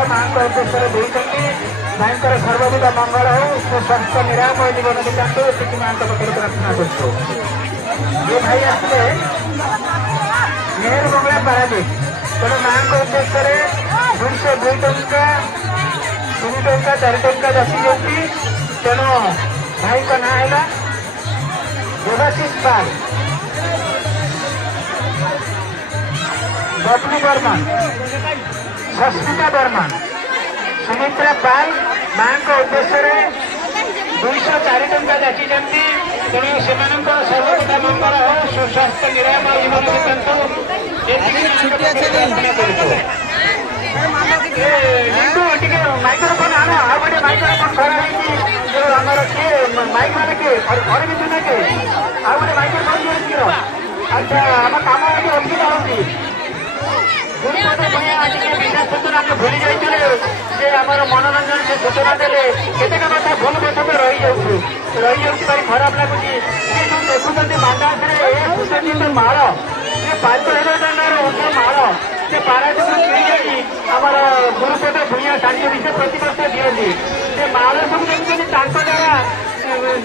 ଟଙ୍କା ମାଙ୍କ ଉଦ୍ଦେଶ୍ୟରେ ଦେଇଛନ୍ତି। ମାଙ୍କର ସର୍ବବିଧ ମଙ୍ଗଳ ହଉ, ସ୍ୱାସ୍ଥ୍ୟ ନିରାମୟ ଜୀବନ ବିତାନ୍ତୁ, ଏତିକି ମାଙ୍କ ପାଖରେ ପ୍ରାର୍ଥନା କରୁଛୁ। ଏ ଭାଇ ଆସିଲେ ନେହେରୁ ବଙ୍ଗଳା ପାରାଦୀପ, ତେଣୁ ମାଙ୍କ ଉଦ୍ଦେଶ୍ୟରେ 202 ଟଙ୍କା, 3 ଟଙ୍କା, 4 ଟଙ୍କା ଯାଚିଛନ୍ତି। ତେଣୁ ଭାଇଙ୍କ ନାଁ ହେଲା ଦେବାଶିଷ ପାଲ, बबलू बर्मन, सस्मिता बर्मन, सुमित्रा पाल मां को उद्देश्य 204 टंका जाचिଛନ୍ତି। ତେଣୁ ସେମାନଙ୍କ ସର୍ବଦା ମଙ୍ଗଳ ହଉ, ସୁସ୍ୱାସ୍ଥ୍ୟ ନିରାମୟ ଜୀବନ ବିତାନ୍ତୁ, ଟିକେ ମାଇକ୍ରୋଫୋନ ଆଣ। ଆଉ ଗୋଟେ ମାଇକ୍ରୋଫୋନ ଖରା ହେଇଛି ଆମର କିଏ ମାଇକ୍ ମାନେ କିଏ ଘରେ ବି ତୁମେ କିଏ ଆଉ ଗୋଟେ ମାଇକ୍ରୋଫୋନ ଦିଅ। ଆଚ୍ଛା, ଆମ କାମ ଏଠି ଅଟକି ଯାଉଛି। ଭୁଲି ଯାଇଥିଲେ ସେ ଆମର ମନୋରଞ୍ଜନ ସେ ସୂଚନା ଦେଲେ କେତେକ କଥା ଭୁଲ ବଶତ ରହିଯାଉଛି ଭାରି ଖରାପ ଲାଗୁଛି। ସେ ଯୋଉ ଦେଖୁଛନ୍ତି ମାଣ୍ଡାରେ ସୁସଜ୍ଜିତ ମାଳ, ସେ 5,000 ଟଙ୍କାର ଉର୍ଦ୍ଧ୍ୱ ମାଳ ସେ ପାରାଦୀପରୁ କିଣିଯାଇ ଆମର ଗୁରୁପଦ ଭୂଇଁଆ ତାଙ୍କ ବିଷୟ ପ୍ରତିବର୍ଷ ଦିଅନ୍ତି। ସେ ମାଳ ସବୁ ଦେଖୁଛନ୍ତି ତାଙ୍କ ଦ୍ୱାରା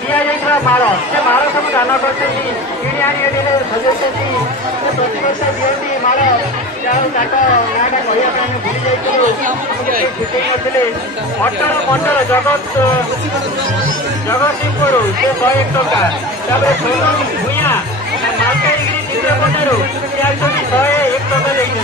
ଦିଆଯାଇଥିବା ମାଳ, ସେ ମାଳ ସବୁ ଦାନ କରିଛନ୍ତି, କିଣି ଆଣି ଏଠି ସଜାଇଛନ୍ତି। ସେ ପ୍ରତିବର୍ଷ ଦିଅନ୍ତି ମାଳ। ଯାହା ତାଙ୍କ ନାଁଟା କହିବା ପାଇଁ ଆମେ ଭୁଲି ଯାଇଥିଲୁ, ଫୁଟେଇ ନଥିଲେ। ଅଟଳ ମଣ୍ଡଳ ଜଗତସିଂହପୁର ସେ 101 ଟଙ୍କା। ତାପରେ ସୋନମ ଭୂଇଁଆ ମାଲକାନଗିରି ଚିତ୍ରକୋଣ୍ଡାରୁ ସେ ଆସୁଛନ୍ତି 101 ଟଙ୍କା ଦେଇଛନ୍ତି।